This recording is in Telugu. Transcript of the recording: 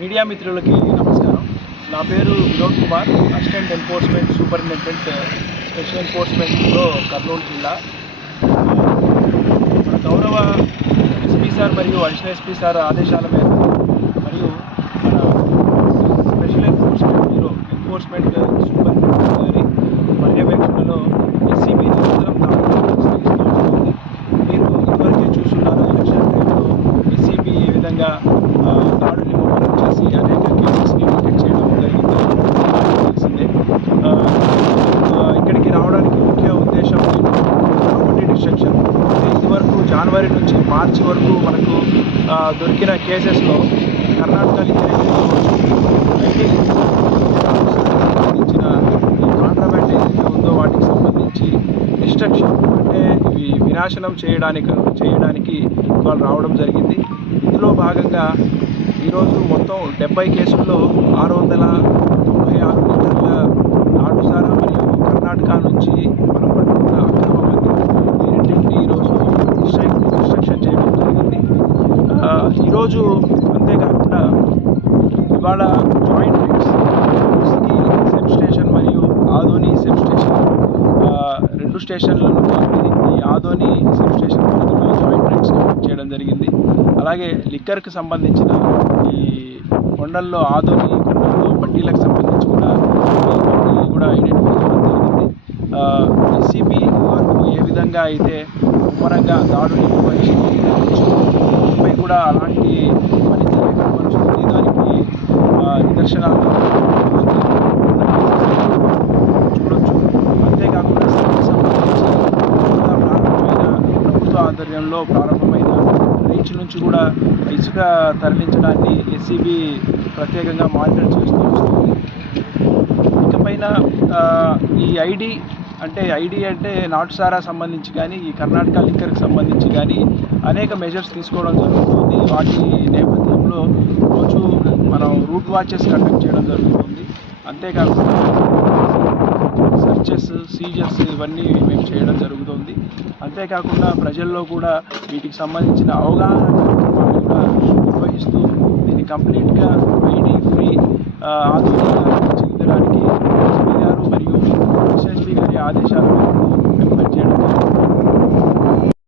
మీడియా మిత్రులకి నమస్కారం. నా పేరు Vinod Kumar, assistant enforcement superintendent special ఎన్ఫోర్స్మెంట్లో కర్నూలు జిల్లా. మన గౌరవ ఎస్పీ సార్ మరియు అడిషనల్ ఎస్పీ సార్ ఆదేశాల మేరకు మరియు మన special enforcement bureau enforcement superintendent గారి పర్యవేక్షణలో ఎస్సీబీ నిరంతరం సాగిస్తూ వస్తుంది. మీరు ఇదివరకే చూస్తున్నారు, ఎలక్షన్ టైంలో ఎస్సీబీ ఏ విధంగా దాడుల్ని ముమ్మరం చేసి అనేక కేసెస్ని డిటెక్ట్ చేయడం జరిగిందో తెలిసిందే. ఇక్కడికి రావడానికి ముఖ్య ఉద్దేశం ప్రాపర్టీ డిస్ట్రక్షన్. ఇదివరకు జనవరి నుంచి మార్చి వరకు మనకు దొరికిన కేసెస్లో కర్ణాటక లిక్కర్ అయితే సంబంధించిన ఈ కాంట్రాబ్యాండ్ ఏదైతే ఉందో వాటికి సంబంధించి డిస్ట్రక్షన్ అంటే ఇవి వినాశనం చేయడానికి వాళ్ళు రావడం జరిగింది. ఇందులో భాగంగా ఈరోజు మొత్తం 70 కేసుల్లో 696 లీటర్ల నాటుసారా మరియు కర్ణాటక నుంచి మనం పట్టుకున్న అక్రమ మద్యం ఈ రెండింటిని ఈరోజు డిస్ట్రక్షన్ చేయడం జరిగింది. ఈరోజు అంతేకాకుండా ఇవాళ జాయింట్ రైడ్స్ సెబ్ స్టేషన్ మరియు ఆదోని సెబ్ స్టేషన్ రెండు స్టేషన్లను కలిపి ఈ ఆదోని సెబ్ స్టేషన్ పరిధిలో జాయింట్ రైడ్స్ కండక్ట్ చేయడం జరిగింది. అలాగే లిక్కర్కి సంబంధించిన ఈ కొండల్లో ఆదోని కొండల్లో బట్టీలకు సంబంధించి కూడా ఐడెంటిఫై చేయడం జరిగింది. ఎస్సీబీ వరకు ఏ విధంగా అయితే ముమ్మరంగా దాడులు నిర్వహించుకుంటూ కూడా అలాంటి పనితీరు కనబరుస్తుంది. దానికి నిదర్శనాలు చూడొచ్చు. అంతేకాకుండా సంబంధించి ప్రభుత్వ ఆధ్వర్యంలో ప్రారంభమైన రీచ్ నుంచి కూడా ఇసుక తరలించడాన్ని ఎస్సీబీ ప్రత్యేకంగా మానిటర్ చేస్తూ వస్తుంది. ఇకపైన ఈ ఐడి అంటే నాటుసారా సంబంధించి కానీ ఈ కర్ణాటక లిక్కర్కి సంబంధించి కానీ అనేక మెజర్స్ తీసుకోవడం జరుగుతుంది. వాటి నేపథ్యంలో రోజు మనం రూట్ వాచెస్ కండక్ట్ చేయడం జరుగుతుంది. అంతేకాకుండా సర్చెస్, సీజర్స్ ఇవన్నీ మేము చేయడం జరుగుతుంది. అంతేకాకుండా ప్రజల్లో కూడా వీటికి సంబంధించిన అవగాహన కార్యక్రమాలు కూడా నిర్వహిస్తూ దీన్ని కంప్లీట్గా ఐడి ఫ్రీ ఆధునిక